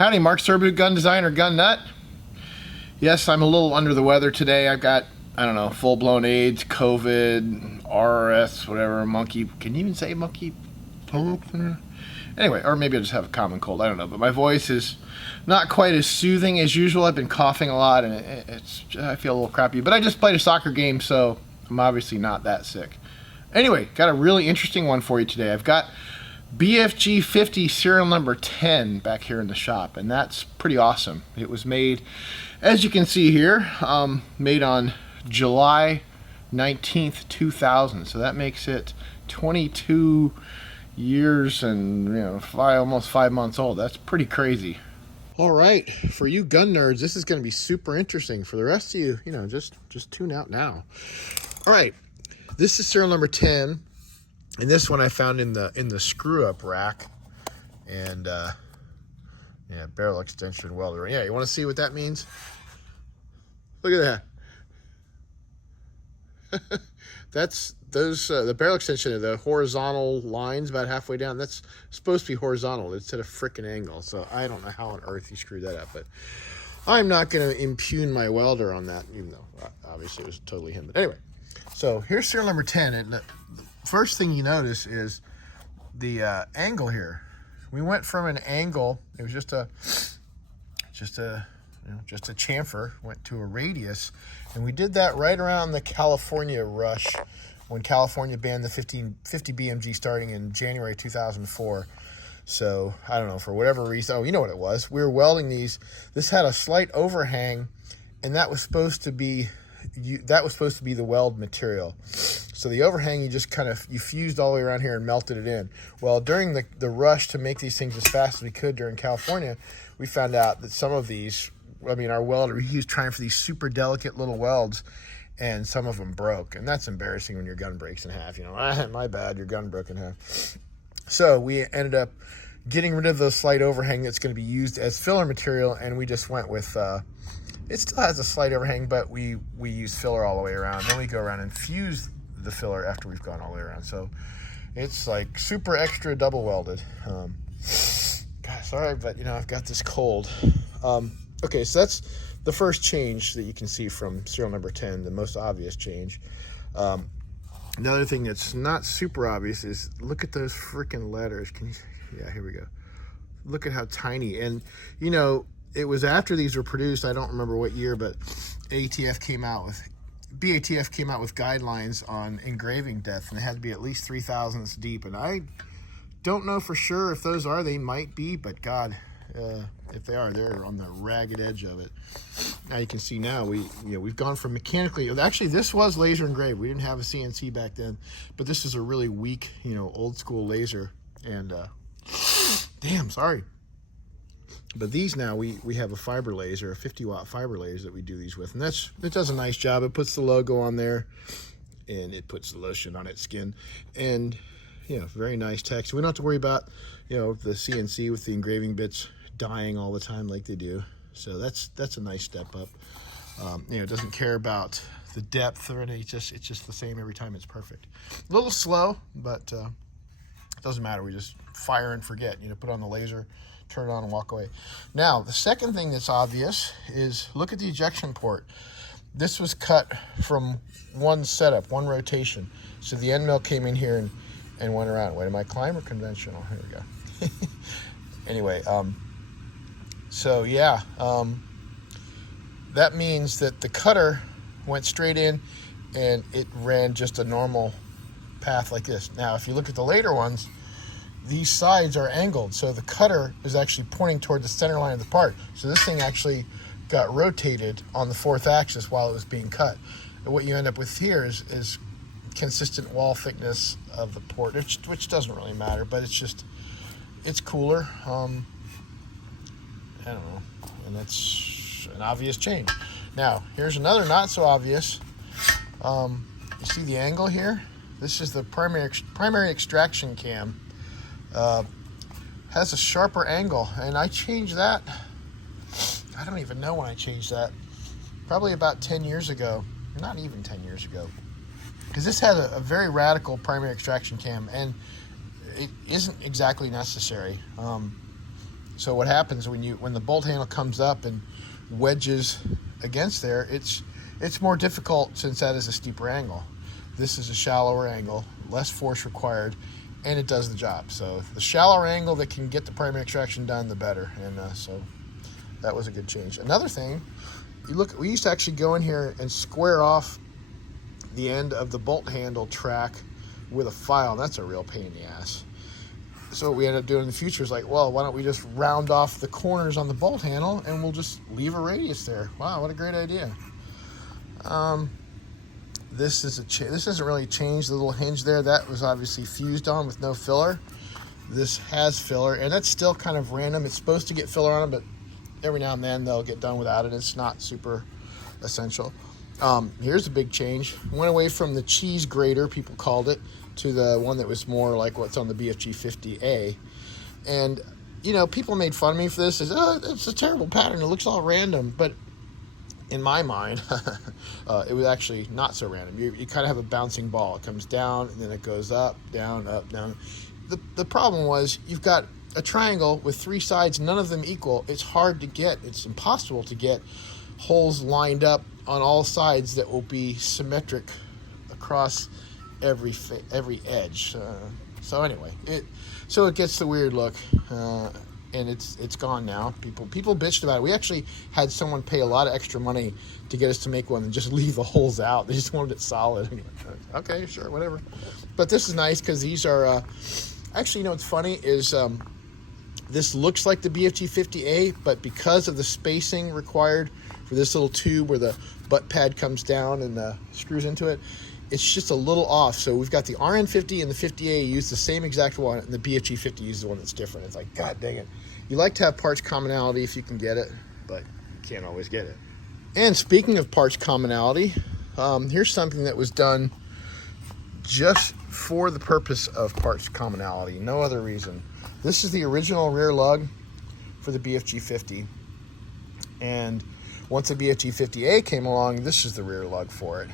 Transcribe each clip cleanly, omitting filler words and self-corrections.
Howdy, Mark Serbu, gun designer, gun nut. Yes, I'm a little under the weather today. I've got, I don't know, full-blown AIDS, COVID, RS, whatever, monkey. Can you even say monkey? Anyway, or maybe I just have a common cold. I don't know. But my voice is not quite as soothing as usual. I've been coughing a lot, and I feel a little crappy. But I just played a soccer game, so I'm obviously not that sick. Anyway, got a really interesting one for you today. I've got BFG-50 serial number 10 back here in the shop, and that's pretty awesome. It was made, as you can see here, made on July 19th, 2000. So that makes it 22 years and almost 5 months old. That's pretty crazy. All right, for you gun nerds, this is going to be super interesting. For the rest of you, just tune out now. All right, this is serial number 10. And this one I found in the screw-up rack, and yeah, barrel extension welder. Yeah, you want to see what that means? Look at that. That's the barrel extension of the horizontal lines about halfway down. That's supposed to be horizontal instead of frickin' angle. So I don't know how on earth you screwed that up, but I'm not going to impugn my welder on that, even though obviously it was totally him. But anyway, so here's serial number 10, and the first thing you notice is the angle here. We went from an angle, it was just a chamfer, went to a radius, and we did that right around the California rush when California banned the 50 BMG starting in January 2004. So I don't know, for whatever reason, oh, you know what it was. We were welding these. This had a slight overhang, and that was supposed to be the weld material. So the overhang, you fused all the way around here and melted it in. Well, during the rush to make these things as fast as we could during California, we found out that some of these, our welder, he was trying for these super delicate little welds, and some of them broke. And that's embarrassing when your gun breaks in half. My bad, your gun broke in half. So we ended up getting rid of the slight overhang that's going to be used as filler material, and we just went with it still has a slight overhang, but we use filler all the way around. Then we go around and fuse the filler after we've gone all the way around. So it's like super extra double welded. God, sorry, but I've got this cold. Okay, so that's the first change that you can see from serial number 10, the most obvious change. Another thing that's not super obvious is look at those freaking letters. Yeah, here we go. Look at how tiny. And it was after these were produced, I don't remember what year, but BATF came out with guidelines on engraving depth, and it had to be at least 3 thousandths deep. And I don't know for sure if those are. They might be, but God, if they are, they're on the ragged edge of it. Now you can see now we've gone from mechanically. Actually, this was laser engraved. We didn't have a CNC back then, but this is a really weak, old school laser. And damn, sorry. But these now, we have a fiber laser, a 50-watt fiber laser that we do these with. And it does a nice job. It puts the logo on there, and it puts the lotion on its skin. And, very nice text. We don't have to worry about, the CNC with the engraving bits dying all the time like they do. So that's a nice step up. It doesn't care about the depth or anything. It's just the same every time. It's perfect. A little slow, but it doesn't matter. We just fire and forget. Put on the laser, turn it on, and walk away. Now, the second thing that's obvious is look at the ejection port. This was cut from one setup, one rotation. So the end mill came in here and went around. Wait, am I climb or conventional? Here we go. Anyway, so yeah, that means that the cutter went straight in and it ran just a normal path like this. Now, if you look at the later ones, these sides are angled, so the cutter is actually pointing toward the center line of the part. So this thing actually got rotated on the 4th axis while it was being cut. And what you end up with here is consistent wall thickness of the port, which doesn't really matter, but it's cooler. I don't know, and that's an obvious change. Now, here's another not so obvious. You see the angle here? This is the primary extraction cam. Has a sharper angle, and I changed that. I don't even know when I changed that. Probably about 10 years ago. Not even 10 years ago. Because this had a very radical primary extraction cam, and it isn't exactly necessary. So what happens when the bolt handle comes up and wedges against there, it's more difficult since that is a steeper angle. This is a shallower angle, less force required, and it does the job. So the shallower angle that can get the primary extraction done, the better. And so that was a good change. Another thing, we used to actually go in here and square off the end of the bolt handle track with a file, and that's a real pain in the ass. So what we ended up doing in the future is like, well, why don't we just round off the corners on the bolt handle and we'll just leave a radius there. Wow, what a great idea. This doesn't really change the little hinge there. That was obviously fused on with no filler. This has filler, and that's still kind of random. It's supposed to get filler on it, but every now and then they'll get done without it. It's not super essential. Here's a big change. Went away from the cheese grater, people called it, to the one that was more like what's on the BFG-50A. And, you know, people made fun of me for this. It's a terrible pattern. It looks all random. But in my mind, it was actually not so random. You kind of have a bouncing ball. It comes down, and then it goes up, down, up, down. The problem was you've got a triangle with three sides, none of them equal. It's hard to get. It's impossible to get holes lined up on all sides that will be symmetric across every edge. So anyway, it gets the weird look, and it's gone now. People bitched about it. We actually had someone pay a lot of extra money to get us to make one and just leave the holes out. They just wanted it solid. Anyway, okay, sure, whatever. But this is nice because these are actually, you know what's funny is this looks like the BFG-50A, but because of the spacing required for this little tube where the butt pad comes down and screws into it, it's just a little off. So we've got the RN50 and the 50A use the same exact one, and the BFG-50 uses the one that's different. It's like, God dang it. You like to have parts commonality if you can get it, but you can't always get it. And speaking of parts commonality, here's something that was done just for the purpose of parts commonality, no other reason. This is the original rear lug for the BFG-50, and once the BFG-50A came along, this is the rear lug for it.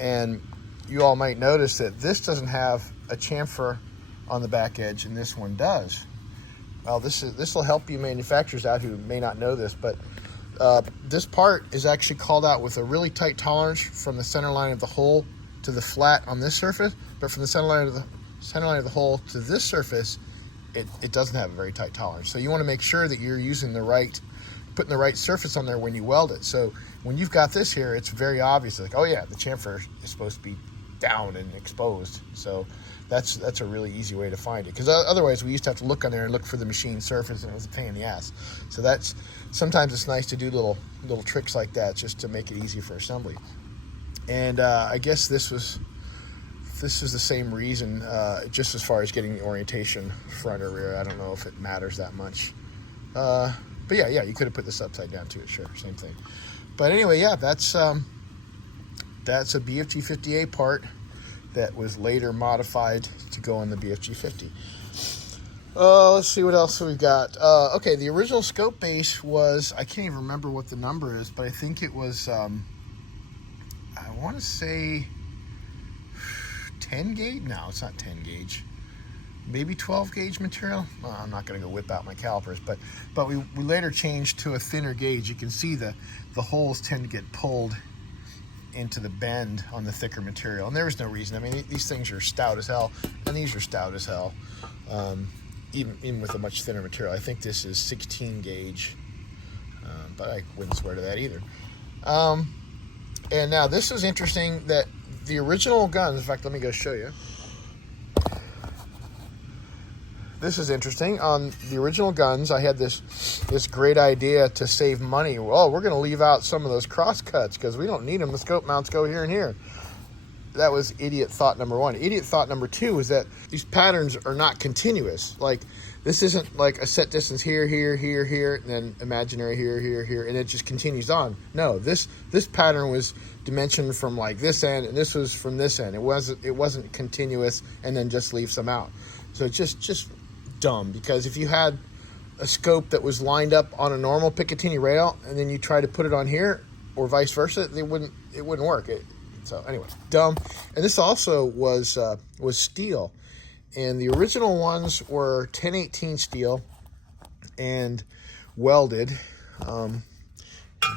And you all might notice that this doesn't have a chamfer on the back edge, and this one does. Well, this will help you manufacturers out who may not know this, but this part is actually called out with a really tight tolerance from the center line of the hole to the flat on this surface, but from the center line of the hole to this surface, it doesn't have a very tight tolerance. So you want to make sure that you're using putting the right surface on there when you weld it. So when you've got this here, it's very obvious, like, oh yeah, the chamfer is supposed to be down and exposed. So that's a really easy way to find it, because otherwise we used to have to look on there and look for the machine surface, and it was a pain in the ass. So sometimes it's nice to do little tricks like that just to make it easy for assembly. And I guess this was the same reason, just as far as getting the orientation front or rear. I don't know if it matters that much. But yeah, you could have put this upside down too, sure, same thing. But anyway, yeah, that's a BFG-50A part that was later modified to go on the BFG-50. Let's see what else we've got. Okay, the original scope base was, I can't even remember what the number is, but I think it was, I want to say 10 gauge? No, it's not 10 gauge. Maybe 12 gauge material. Well, I'm not going to go whip out my calipers, but we later changed to a thinner gauge. You can see the holes tend to get pulled into the bend on the thicker material, and there was no reason. I mean, these things are stout as hell, and these are stout as hell, even with a much thinner material. I think this is 16 gauge, but I wouldn't swear to that either. And now this is interesting that the original guns, in fact, let me go show you. This is interesting. On the original guns, I had this great idea to save money. Well, we're going to leave out some of those cross cuts because we don't need them. The scope mounts go here and here. That was idiot thought number one. Idiot thought number two is that these patterns are not continuous. Like, this isn't like a set distance here, here, here, here, and then imaginary here, here, here, and it just continues on. No, this pattern was dimensioned from like this end, and this was from this end. It wasn't continuous, and then just leave some out. So it's just dumb, because if you had a scope that was lined up on a normal Picatinny rail and then you try to put it on here or vice versa, it wouldn't work. So anyway, dumb. And this also was steel, and the original ones were 1018 steel, and welded. You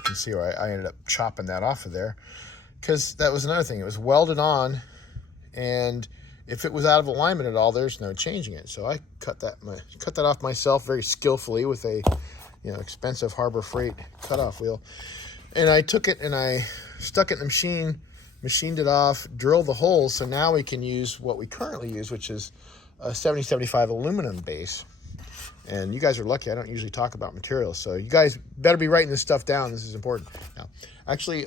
can see where I ended up chopping that off of there, because that was another thing. It was welded on, and if it was out of alignment at all, there's no changing it. So I cut that off myself very skillfully with a expensive Harbor Freight cutoff wheel. And I took it and I stuck it in the machine, machined it off, drilled the holes. So now we can use what we currently use, which is a 7075 aluminum base. And you guys are lucky. I don't usually talk about materials. So you guys better be writing this stuff down. This is important. Now, actually,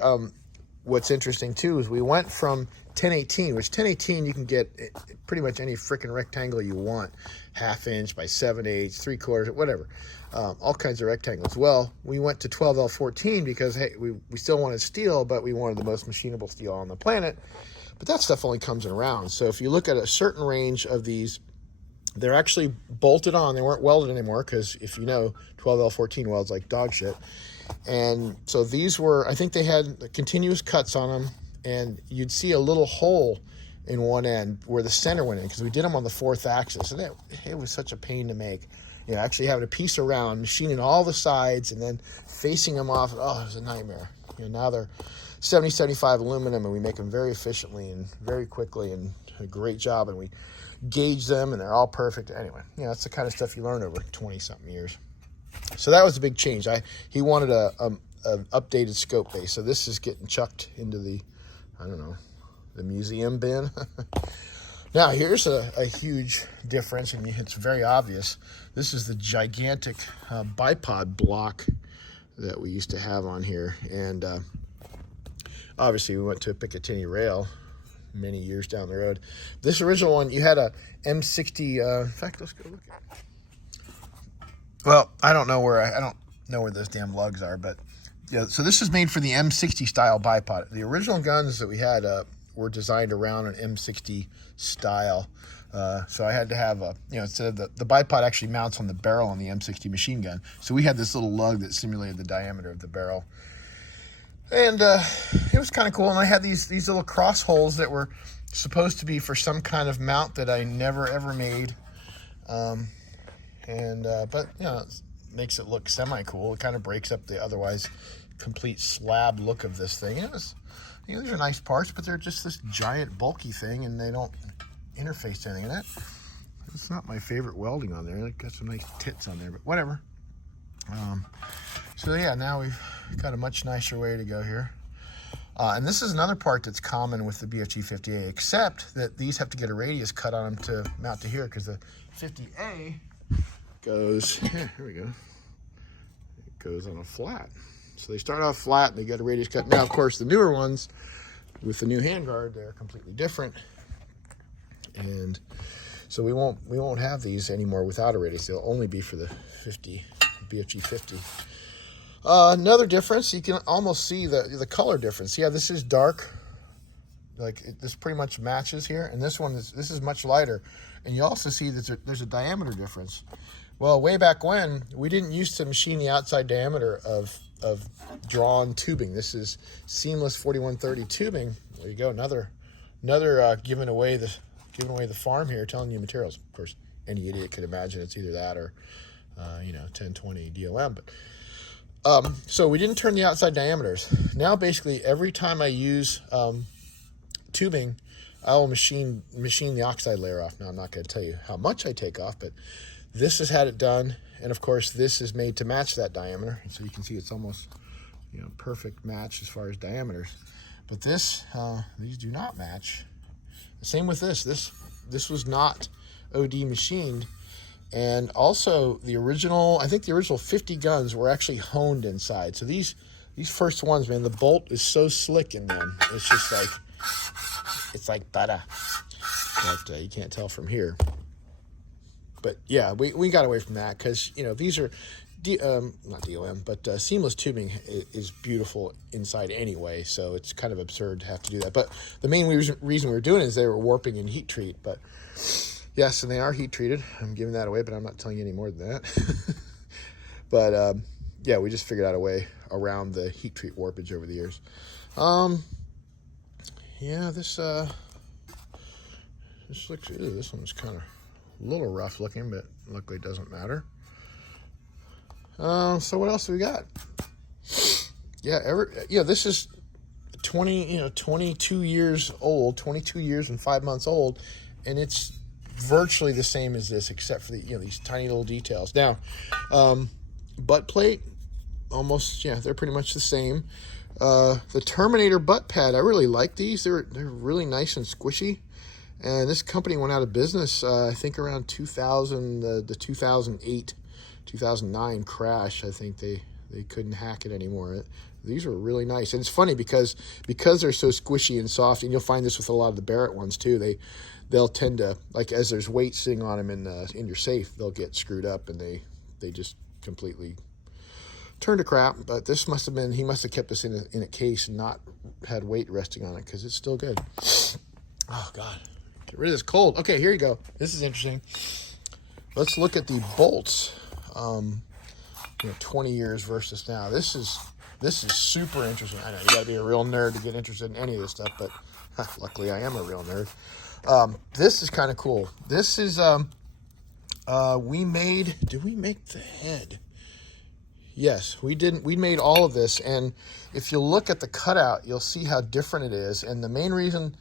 what's interesting too is we went from 1018, which 1018 you can get pretty much any freaking rectangle you want, 1/2 inch by 7/8, 3/4, whatever, all kinds of rectangles. Well, we went to 12L14 because, hey, we still wanted steel, but we wanted the most machinable steel on the planet. But that stuff only comes in rounds. So if you look at a certain range of these, they're actually bolted on. They weren't welded anymore because, if you know, 12L14 welds like dog shit. And so these were, I think they had continuous cuts on them, and you'd see a little hole in one end where the center went in, because we did them on the 4th axis, and it was such a pain to make. Actually having a piece around, machining all the sides, and then facing them off. Oh, it was a nightmare. Now they're 7075 aluminum, and we make them very efficiently and very quickly, and a great job, and we gauge them, and they're all perfect. Anyway, that's the kind of stuff you learn over 20-something years. So that was a big change. He wanted an updated scope base. So this is getting chucked into the, I don't know, the museum bin. Now here's a huge difference, and it's very obvious. This is the gigantic Bipod block that we used to have on here. And obviously we went to a Picatinny rail many years down the road. This original one, you had a M60, in fact, let's go look at it. Well, I don't know where those damn lugs are, but so this is made for the M60 style bipod. The original guns that we had were designed around an M60 style. So I had to have instead of the bipod actually mounts on the barrel on the M60 machine gun. So we had this little lug that simulated the diameter of the barrel. And it was kind of cool. And I had these little cross holes that were supposed to be for some kind of mount that I never ever made. But it makes it look semi-cool. It kind of breaks up the otherwise complete slab look of this thing. And it was, these are nice parts, but they're just this giant bulky thing, and they don't interface to anything. And it's not my favorite welding on there. It got some nice tits on there, but whatever. So yeah, now we've got a much nicer way to go here. And this is another part that's common with the BFG-50A, except that these have to get a radius cut on them to mount to here, because the 50A goes, here we go, it goes on a flat. So they start off flat and they get a radius cut. Now, of course, the newer ones with the new handguard, they're completely different. And so we won't have these anymore without a radius. They'll only be for the BFG-50. Another difference, you can almost see the color difference. Yeah, this is dark. This pretty much matches here, and this is much lighter. And you also see that there's a diameter difference. Well, way back when, we didn't used to machine the outside diameter of drawn tubing. This is seamless 4130 tubing. There you go, another giving away the farm here, telling you materials. Of course, any idiot could imagine it's either that or 1020 DOM. But so we didn't turn the outside diameters. Now, basically, every time I use tubing, I will machine the oxide layer off. Now, I'm not going to tell you how much I take off, but this has had it done, and of course, this is made to match that diameter. And so you can see it's almost, perfect match as far as diameters. But these do not match. Same with this. This was not OD machined, and also I think the original 50 guns were actually honed inside. So these first ones, man, the bolt is so slick in them. It's just it's like butter. But you can't tell from here. But yeah, we got away from that because these are not DOM, but seamless tubing is beautiful inside anyway, so it's kind of absurd to have to do that. But the main reason we were doing it is they were warping and heat treat. But yes, and they are heat treated. I'm giving that away, but I'm not telling you any more than that. But yeah, we just figured out a way around the heat treat warpage over the years. Yeah, this looks, this one's kind of a little rough looking, but luckily it doesn't matter. So what else do we got? Yeah, this is 22 years old, 22 years and 5 months old, and it's virtually the same as this, except for these tiny little details. Now, butt plate, almost, they're pretty much the same. The Terminator butt pad, I really like these. They're really nice and squishy. And this company went out of business, I think around 2000, the 2008, 2009 crash. I think they couldn't hack it anymore. These are really nice. And it's funny because they're so squishy and soft, and you'll find this with a lot of the Barrett ones too. They'll tend to, like, as there's weight sitting on them in your safe, they'll get screwed up, and they just completely turn to crap. But this he must have kept this in a case and not had weight resting on it, because it's still good. Oh God. Get rid of this cold. Okay, here you go. This is interesting. Let's look at the bolts. 20 years versus now. This is super interesting. I know you got to be a real nerd to get interested in any of this stuff, but luckily I am a real nerd. This is kind of cool. This is did we make the head? Yes, we didn't. We made all of this, and if you look at the cutout, you'll see how different it is. And the main reason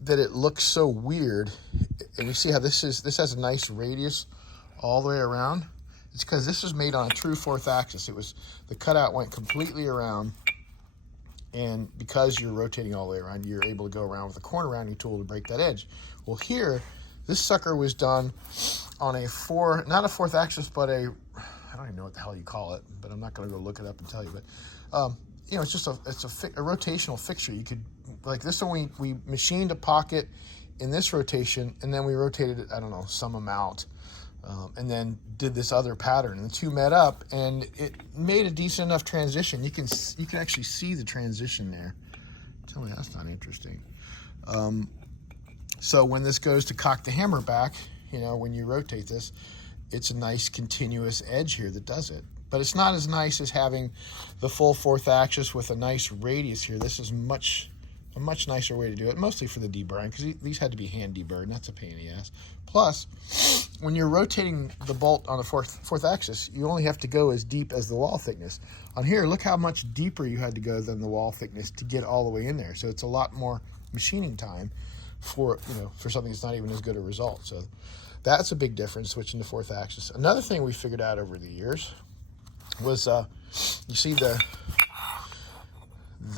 that it looks so weird, and you see how this has a nice radius all the way around. It's because this was made on a true 4th axis. The cutout went completely around, and because you're rotating all the way around, you're able to go around with a corner rounding tool to break that edge. Well, here, this sucker was done on not a 4th axis, but I don't even know what the hell you call it, but I'm not going to go look it up and tell you. But it's just a rotational fixture. You could, like this one, we machined a pocket in this rotation, and then we rotated it, I don't know, some amount, and then did this other pattern, and the two met up, and it made a decent enough transition. You can actually see the transition there. Tell me that's not interesting. So when this goes to cock the hammer back, when you rotate this, it's a nice continuous edge here that does it. But it's not as nice as having the full 4th axis with a nice radius here. This is a much nicer way to do it, mostly for the deburring, because these had to be hand deburred, and that's a pain in the ass. Plus, when you're rotating the bolt on the fourth axis, you only have to go as deep as the wall thickness. On here, look how much deeper you had to go than the wall thickness to get all the way in there. So it's a lot more machining time for something that's not even as good a result. So that's a big difference, switching to 4th axis. Another thing we figured out over the years was, you see the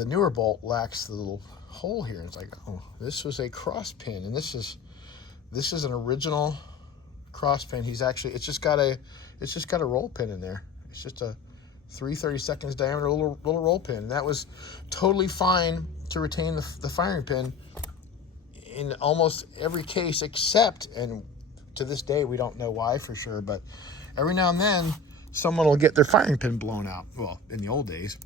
newer bolt lacks the little hole here. It's like, oh, this was a cross pin, and this is an original cross pin. It's just got a roll pin in there. It's just a 3/32 diameter little roll pin. And that was totally fine to retain the firing pin in almost every case, except, and to this day we don't know why for sure, but every now and then someone will get their firing pin blown out. Well, in the old days,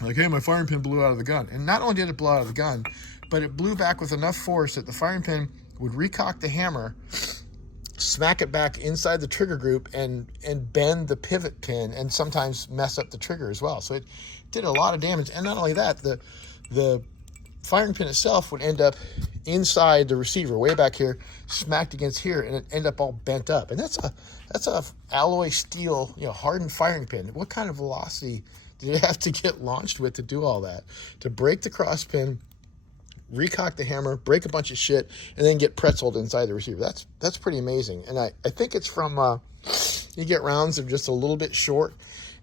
like, hey, my firing pin blew out of the gun. And not only did it blow out of the gun, but it blew back with enough force that the firing pin would recock the hammer, smack it back inside the trigger group, and bend the pivot pin, and sometimes mess up the trigger as well. So it did a lot of damage. And not only that, the firing pin itself would end up inside the receiver, way back here, smacked against here, and it end up all bent up. And that's a alloy steel, hardened firing pin. What kind of velocity did it have to get launched with to do all that? To break the cross pin, recock the hammer, break a bunch of shit, and then get pretzeled inside the receiver. That's pretty amazing. And I think it's from, you get rounds that are just a little bit short,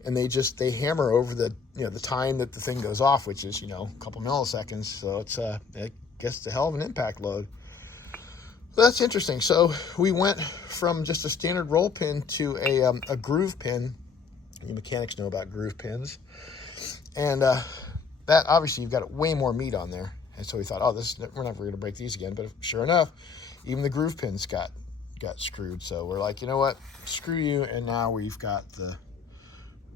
and they hammer over the time that the thing goes off, which is, a couple milliseconds. So it's, I guess it's a hell of an impact load. So that's interesting. So we went from just a standard roll pin to a groove pin. You mechanics know about groove pins. And that, obviously, you've got way more meat on there. And so we thought, we're never going to break these again. But sure enough, even the groove pins got screwed. So we're like, you know what? Screw you. And now we've got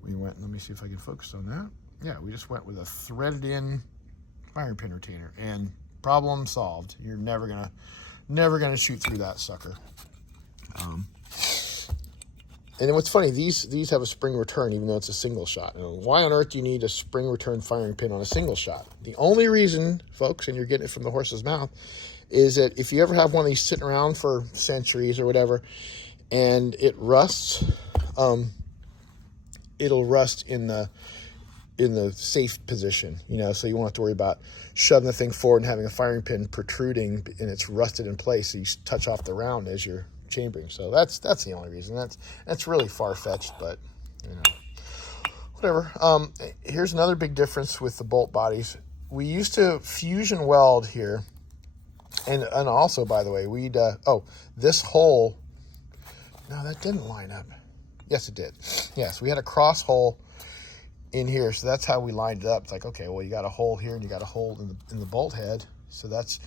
we went, let me see if I can focus on that. Yeah, we just went with a threaded in firing pin retainer, and problem solved. You're never gonna shoot through that sucker. And then what's funny, these have a spring return, even though it's a single shot. Why on earth do you need a spring return firing pin on a single shot? The only reason, folks, and you're getting it from the horse's mouth, is that if you ever have one of these sitting around for centuries or whatever, and it rusts, it'll rust in the safe position, you know, so you won't have to worry about shoving the thing forward and having a firing pin protruding and it's rusted in place, so you touch off the round as you're chambering. So that's the only reason. That's really far-fetched, but you know, whatever. Here's another big difference with the bolt bodies. We used to fusion weld here, and also, by the way, we'd this hole, no, that didn't line up. Yes, it did. Yes, we had a cross hole in here, so that's how we lined it up. It's like, okay, well, you got a hole here and you got a hole in the bolt head, so that's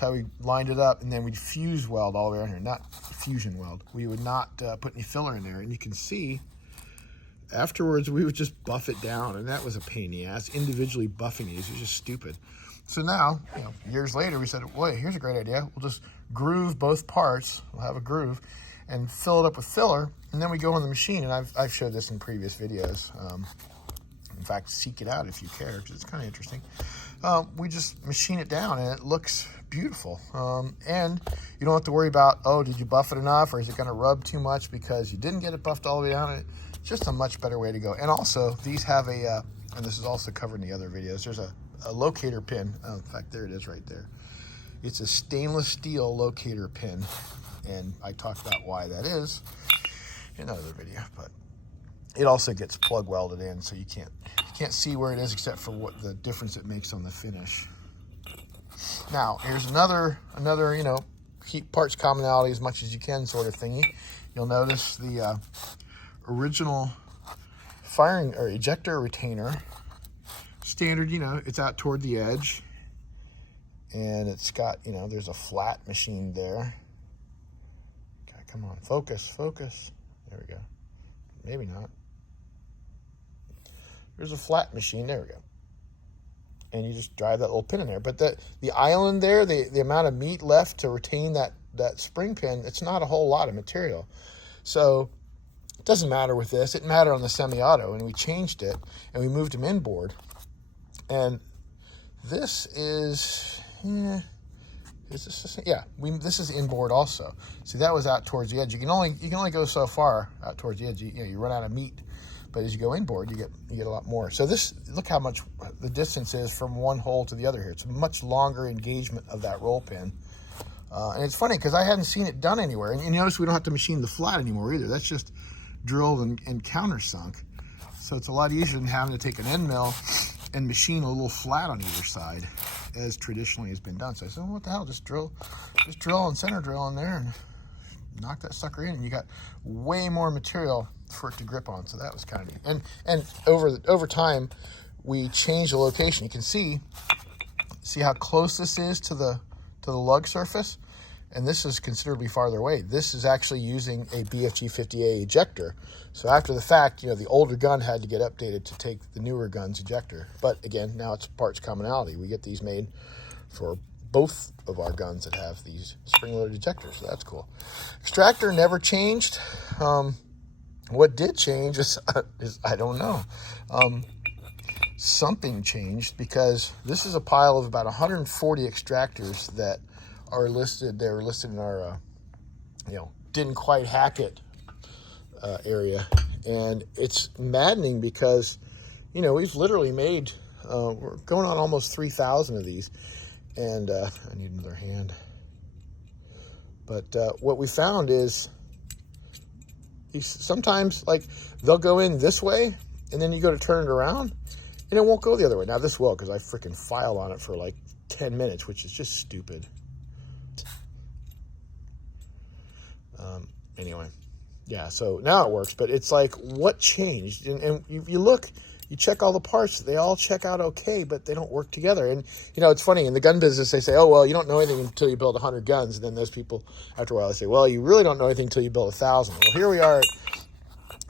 how we lined it up. And then we'd fuse weld all the way around here, not fusion weld. We would not put any filler in there, and you can see afterwards we would just buff it down, and that was a pain in the ass. Individually buffing these was just stupid. So now, you know, years later, we said, wait, here's a great idea. We'll just groove both parts. We'll have a groove and fill it up with filler, and then we go on the machine. And I've showed this in previous videos. In fact, seek it out if you care, because it's kind of interesting. We just machine it down, and it looks beautiful. And you don't have to worry about, oh, did you buff it enough, or is it going to rub too much because you didn't get it buffed all the way down? It's just a much better way to go. And also, these have a, and this is also covered in the other videos, there's a locator pin. Oh, in fact, there it is right there. It's a stainless steel locator pin, and I talked about why that is in another video, but it also gets plug welded in, so you can't see where it is except for what the difference it makes on the finish. Now, here's another you know, keep parts commonality as much as you can sort of thingy. You'll notice the original firing or ejector retainer, standard, you know, it's out toward the edge, and it's got, you know, there's a flat machine there. Okay, come on, focus. There we go. Maybe not. There's a flat machine. There we go. And you just drive that little pin in there. But the island there, the amount of meat left to retain that spring pin, it's not a whole lot of material. So it doesn't matter with this. It mattered on the semi-auto, and we changed it, and we moved them inboard. And this is, is this, yeah, this is inboard also. See, that was out towards the edge. You can only go so far out towards the edge. You run out of meat. But as you go inboard, you get a lot more. So this, look how much the distance is from one hole to the other here. It's a much longer engagement of that roll pin. And it's funny because I hadn't seen it done anywhere. And you notice we don't have to machine the flat anymore either. That's just drilled and countersunk. So it's a lot easier than having to take an end mill and machine a little flat on either side, as traditionally has been done. So I said, well, what the hell, just drill and center drill in there and knock that sucker in, and you got way more material for it to grip on. So that was kind of neat. And over time, we changed the location. You can see how close this is to the lug surface, and this is considerably farther away. This is actually using a BFG-50 ejector. So after the fact, you know, the older gun had to get updated to take the newer gun's ejector. But again, now it's parts commonality. We get these made for both of our guns that have these spring-loaded ejectors, so that's cool. Extractor never changed. What did change is I don't know. Something changed, because this is a pile of about 140 extractors that are listed. They were listed in our, you know, didn't quite hack it area, and it's maddening because, you know, we've literally made we're going on almost 3,000 of these, and I need another hand. But what we found is sometimes, like, they'll go in this way, and then you go to turn it around, and it won't go the other way. Now this will, because I freaking filed on it for like 10 minutes, which is just stupid. Anyway, yeah, so now it works, but it's like, what changed? And you look, you check all the parts, they all check out okay, but they don't work together. And, you know, it's funny, in the gun business, they say, oh, well, you don't know anything until you build 100 guns. And then those people, after a while, they say, well, you really don't know anything until you build 1,000. Well, here we are at,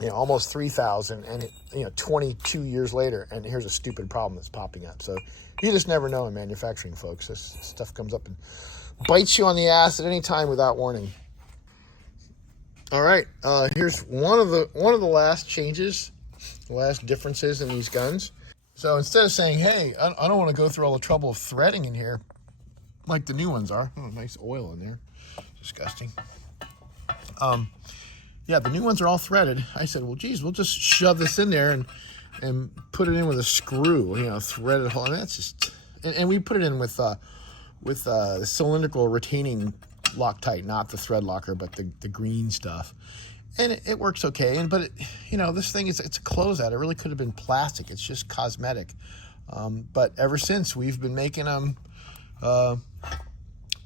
you know, almost 3,000, and, you know, 22 years later, and here's a stupid problem that's popping up. So you just never know in manufacturing, folks. This stuff comes up and bites you on the ass at any time without warning. All right, here's one of the last changes, the last differences in these guns. So instead of saying, hey, I don't want to go through all the trouble of threading in here like the new ones are. Oh, nice oil in there. Disgusting. Yeah, the new ones are all threaded. I said, well, geez, we'll just shove this in there and put it in with a screw, you know, thread it hole. And that's just, and we put it in with the cylindrical retaining Loctite, not the thread locker, but the green stuff. And it works okay. But it, you know, this thing it's a closeout. It really could have been plastic. It's just cosmetic. But ever since, we've been making them,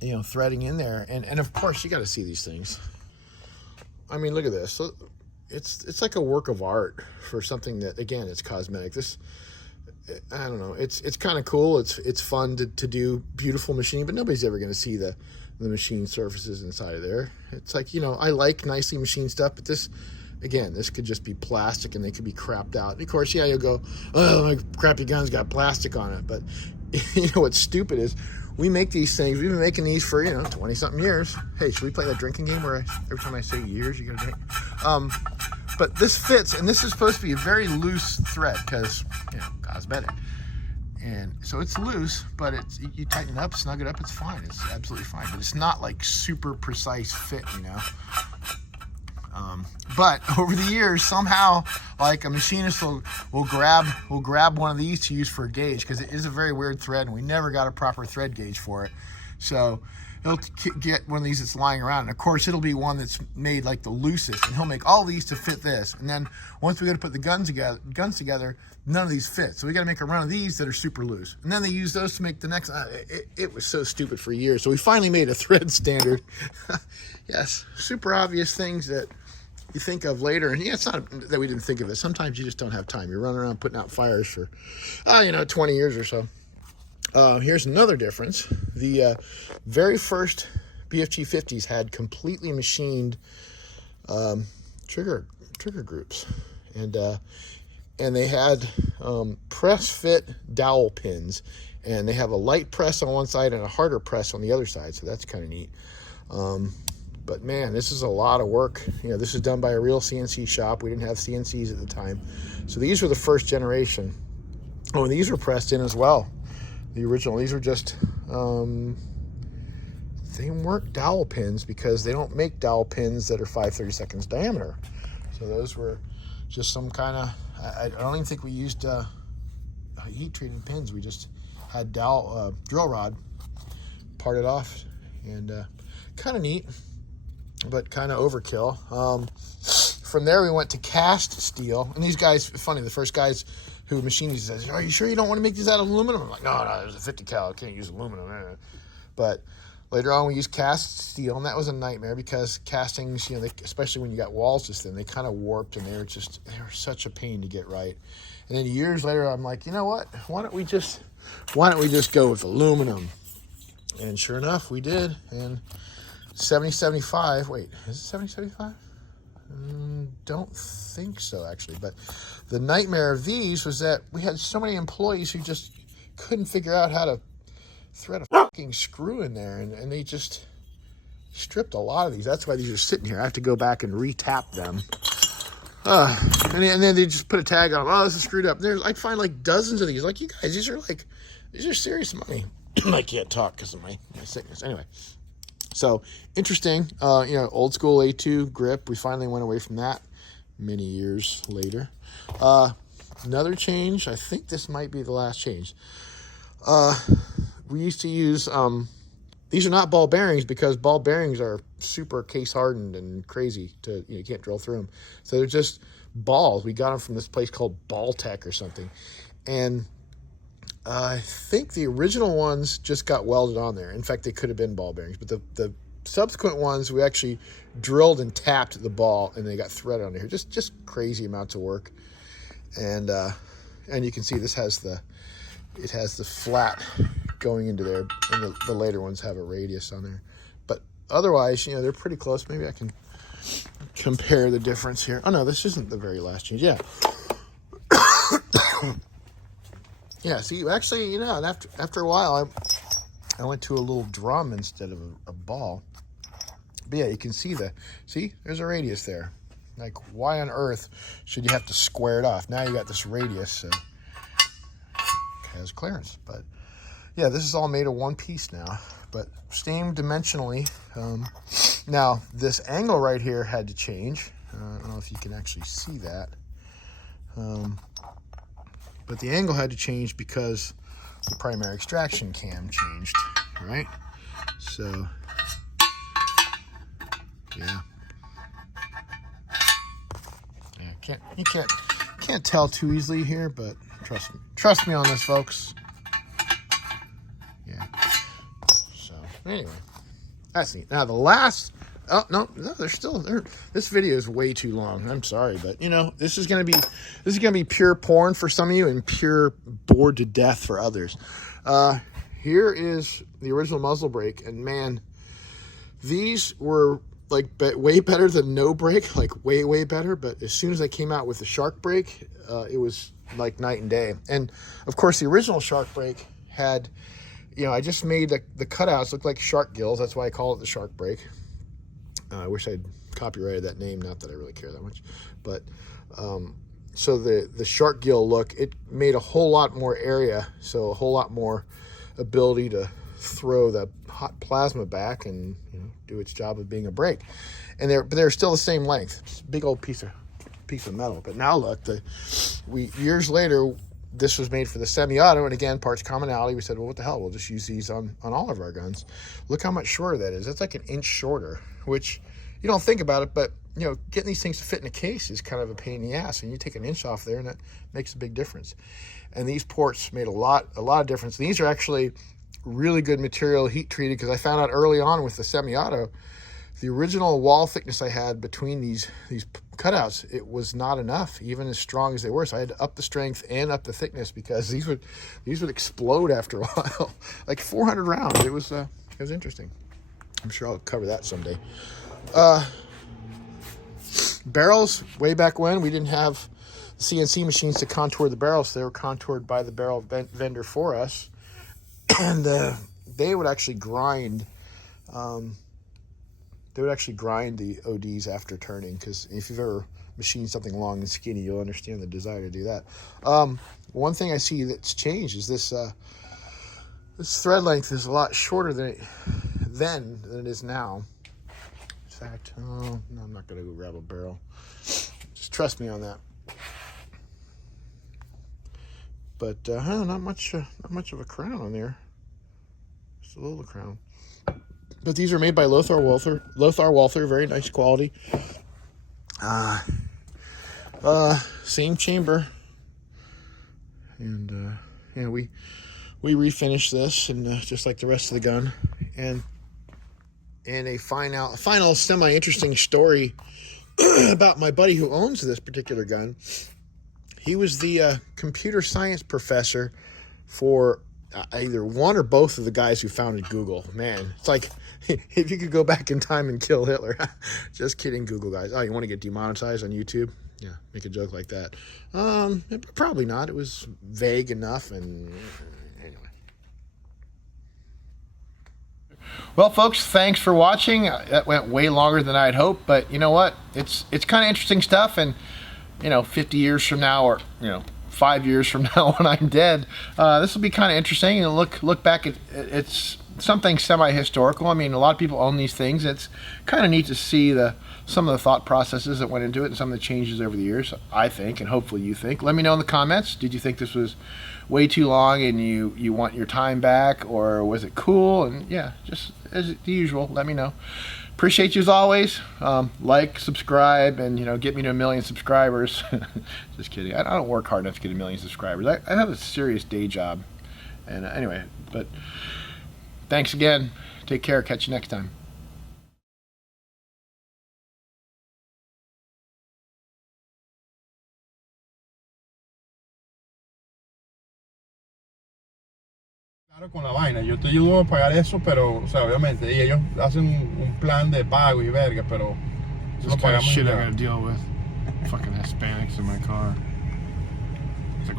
you know, threading in there. And of course, you got to see these things. I mean, look at this. It's like a work of art for something that, again, it's cosmetic. This, I don't know. It's kind of cool. It's fun to do beautiful machining, but nobody's ever going to see the machine surfaces inside of there. It's like, you know, I like nicely machined stuff, but this, again, this could just be plastic and they could be crapped out. And of course, yeah, you'll go, oh, my crappy gun's got plastic on it. But you know what's stupid is we make these things. We've been making these for, you know, 20-something years. Hey, should we play that drinking game where every time I say years, you get a drink? But this fits, and this is supposed to be a very loose thread because, you know, cosmetic. And so it's loose, but you tighten it up, snug it up, it's fine. It's absolutely fine. But it's not like super precise fit, you know. But over the years, somehow, like a machinist will grab one of these to use for a gauge because it is a very weird thread, and we never got a proper thread gauge for it. So he'll get one of these that's lying around, and of course it'll be one that's made like the loosest, and he'll make all these to fit this. And then once we got to put the guns together, none of these fit. So we got to make a run of these that are super loose, and then they use those to make the next. It was so stupid for years. So we finally made a thread standard. Yes, super obvious things that you think of later. And yeah, it's not that we didn't think of it. Sometimes you just don't have time. You're running around putting out fires for, 20 years or so. Here's another difference. The very first BFG-50s had completely machined trigger groups, and they had press fit dowel pins, and they have a light press on one side and a harder press on the other side. So that's kind of neat. But man, this is a lot of work. You know, this is done by a real CNC shop. We didn't have CNCs at the time, so these were the first generation. Oh, and these were pressed in as well. The original, these were just, they weren't dowel pins because they don't make dowel pins that are 5/32 diameter. So those were just some kind of, I don't even think we used heat treated pins. We just had drill rod parted off, and kind of neat, but kind of overkill. From there we went to cast steel, and these guys, funny, the first guys who machined these says, are you sure you don't want to make these out of aluminum? I'm like, no, there's a 50 cal, I can't use aluminum. But later on we used cast steel, and that was a nightmare because castings, you know, especially when you got walls this thin, they kind of warped, and they were such a pain to get right. And then years later I'm like, you know what, why don't we just go with aluminum? And sure enough, we did. And 7075, wait, is it 7075? Don't think so, actually. But the nightmare of these was that we had so many employees who just couldn't figure out how to thread a fucking screw in there, and they just stripped a lot of these. That's why these are sitting here. I have to go back and re-tap them. And then they just put a tag on them. Oh, this is screwed up. I find like dozens of these. Like, you guys, these are serious money. I can't talk because of my sickness. Anyway. So interesting, old school A2 grip. We finally went away from that many years later. Another change, I think this might be the last change. We used to use, these are not ball bearings because ball bearings are super case hardened and crazy you can't drill through them. So they're just balls. We got them from this place called Ball Tech or something. And I think the original ones just got welded on there. In fact, they could have been ball bearings, but the subsequent ones, we actually drilled and tapped the ball, and they got threaded on here. Just crazy amounts of work. And you can see this has the flat going into there, and the later ones have a radius on there. But otherwise, they're pretty close. Maybe I can compare the difference here. Oh no, this isn't the very last change. Yeah. Yeah, see, actually, after a while, I went to a little drum instead of a ball. But yeah, you can see there's a radius there. Like, why on earth should you have to square it off? Now you got this radius, so it has clearance. But yeah, this is all made of one piece now, but same dimensionally. Now, this angle right here had to change. I don't know if you can actually see that. But the angle had to change because the primary extraction cam changed, right? So, yeah. Yeah, you can't tell too easily here, but trust me on this, folks. Yeah. So anyway, that's neat. Now the last, oh no, they're still there. This video is way too long. I'm sorry, but you know this is gonna be pure porn for some of you and pure bored to death for others. Here is the original muzzle brake, and man, these were like way better than no brake, like way better. But as soon as I came out with the shark brake, it was like night and day. And of course the original shark brake had, you know, I just made the cutouts look like shark gills. That's why I call it the shark brake. I wish I'd copyrighted that name, not that I really care that much, but so the shark gill look, it made a whole lot more area, so a whole lot more ability to throw the hot plasma back and, you know, do its job of being a brake. And they're still the same length. It's a big old piece of metal. But now look, years later, this was made for the semi-auto, and again, parts commonality. We said, well, what the hell? We'll just use these on all of our guns. Look how much shorter that is. That's like an inch shorter, which you don't think about it, but you know, getting these things to fit in a case is kind of a pain in the ass, and you take an inch off there, and that makes a big difference. And these ports made a lot of difference. And these are actually really good material, heat treated, because I found out early on with the semi-auto, the original wall thickness I had between these cutouts, it was not enough, even as strong as they were. So I had to up the strength and up the thickness, because these would explode after a while, like 400 rounds. It was interesting. I'm sure I'll cover that someday. Barrels, way back when, we didn't have CNC machines to contour the barrels. They were contoured by the barrel vendor for us, and they would actually grind. They would actually grind the ODs after turning, because if you've ever machined something long and skinny, you'll understand the desire to do that. One thing I see that's changed is this thread length is a lot shorter than it is now. In fact, no, I'm not going to go grab a barrel. Just trust me on that. But not much of a crown on there. Just a little crown. But these are made by Lothar Walther, very nice quality. Same chamber, and we refinished this, and just like the rest of the gun, and a final semi-interesting story about my buddy who owns this particular gun. He was the computer science professor for either one or both of the guys who founded Google. Man, it's like if you could go back in time and kill Hitler. Just kidding, Google guys. Oh, you want to get demonetized on YouTube? Yeah, make a joke like that. Probably not. It was vague enough, and anyway. Well, folks, thanks for watching. That went way longer than I'd hoped, but you know what? It's kind of interesting stuff, and 50 years from now, or 5 years from now when I'm dead, this will be kind of interesting. And look back at it's something semi-historical. I mean, a lot of people own these things. It's kind of neat to see some of the thought processes that went into it and some of the changes over the years, I think, and hopefully you think. Let me know in the comments. Did you think this was way too long and you want your time back, or was it cool? And yeah, just as the usual, let me know. Appreciate you as always. Like, subscribe, and get me to 1 million subscribers. Just kidding. I don't work hard enough to get 1 million subscribers. I have a serious day job. And anyway, but thanks again. Take care. Catch you next time. Con la vaina, yo te ayudo a pagar eso, pero, o sea, obviamente, y ellos hacen un plan de pago y verga, pero this kind of shit I gotta deal with. Fucking Hispanics in my car. It's like,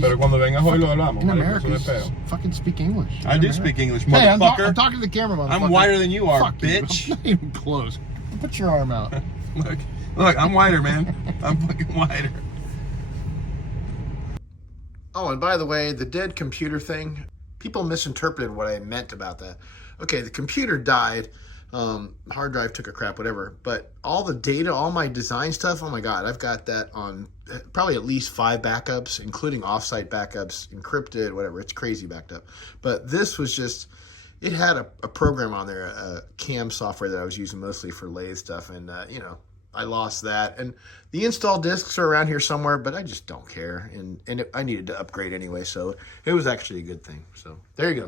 pero cuando vengas hoy lo hablamos. In America, fucking speak English. I do speak English, motherfucker. Hey, I'm talking to the camera, motherfucker. I'm whiter than you are, Fuck bitch. You. I'm not even close. Put your arm out. Look, I'm whiter, man. I'm fucking whiter. Oh, and by the way, the dead computer thing, people misinterpreted what I meant about that. Okay, the computer died, Hard drive took a crap, whatever. But all the data, all my design stuff, oh my God, I've got that on probably at least 5 backups, including offsite backups, encrypted, whatever. It's crazy backed up. But this was just, it had a program on there, a CAM software that I was using mostly for lathe stuff. And, you know, I lost that. And the install discs are around here somewhere, but I just don't care. And I needed to upgrade anyway. So it was actually a good thing. So there you go.